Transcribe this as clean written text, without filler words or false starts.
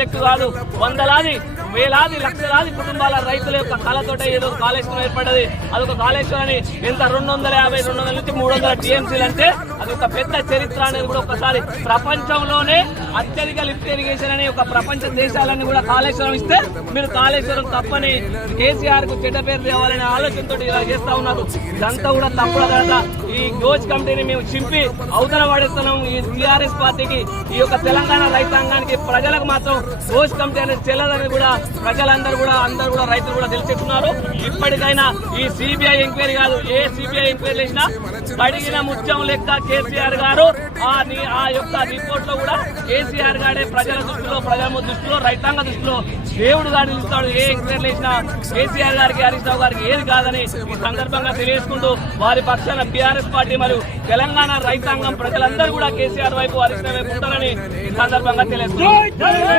Project కాదు, వందలాది వేలాది లక్షలాది కుటుంబాల రైతుల యొక్క కళతోట ఏదో కాళేశ్వరం ఏర్పడ్డది. అదొక కాళేశ్వరాన్ని ఎంత 250, 200 నుంచి 300 టీఎంసీలు అంటే అది ఒక పెద్ద చరిత్ర అనేది కూడా ఒకసారి ప్రపంచంలోనే అత్యధిక లిఫ్ట్ ఇరిగేషన్ అనే ఒక ప్రపంచ దేశాలన్నీ కూడా కాళేశ్వరం ఇస్తే మీరు కాళేశ్వరం తప్పని కేసీఆర్ కు చెడ్డ పేరు తేవాలనే ఆలోచనతో ఇలా చేస్తా ఉన్నారు. ఇదంతా కూడా తప్పుడు కదా. ఈ గోజ్ కమిటీని మేము చింపి అవతల పడేస్తున్నాం. ఈ టీఆర్ఎస్ పార్టీకి, ఈ యొక్క తెలంగాణ రైతాంగానికి, ప్రజలకు మాత్రం గోజ్ కమిటీ అనేది చెల్లదని కూడా ప్రజలందరూ కూడా రైతులు కూడా తెలిసేస్తున్నారు. ఇప్పటికైనా ఈ సిబిఐ ఎంక్వైరీ కాదు, ఏ సిబిఐ ఎంక్వైరీ చేసినా కడిగిన ముత్యం లెక్క కేసీఆర్ గారు ఆ యొక్క రిపోర్ట్ లో కూడా కేసీఆర్ గారే ప్రజల దృష్టిలో, ప్రజల దృష్టిలో, రైతాంగ దృష్టిలో దేవుడు గారు నిలుస్తాడు. ఏ ఎంక్వైరీ చేసినా కేసీఆర్ గారికి, హరీష్ రావు గారికి ఏది కాదని ఈ సందర్భంగా తెలియజేసుకుంటూ వారి పక్షాన టీఆర్ఎస్ పార్టీ మరియు తెలంగాణ రైతాంగం ప్రజలందరూ కూడా కేసీఆర్ వైపు, హరీష్ రావు వైపు ఉంటారని ఈ సందర్భంగా తెలియజేస్తున్నారు.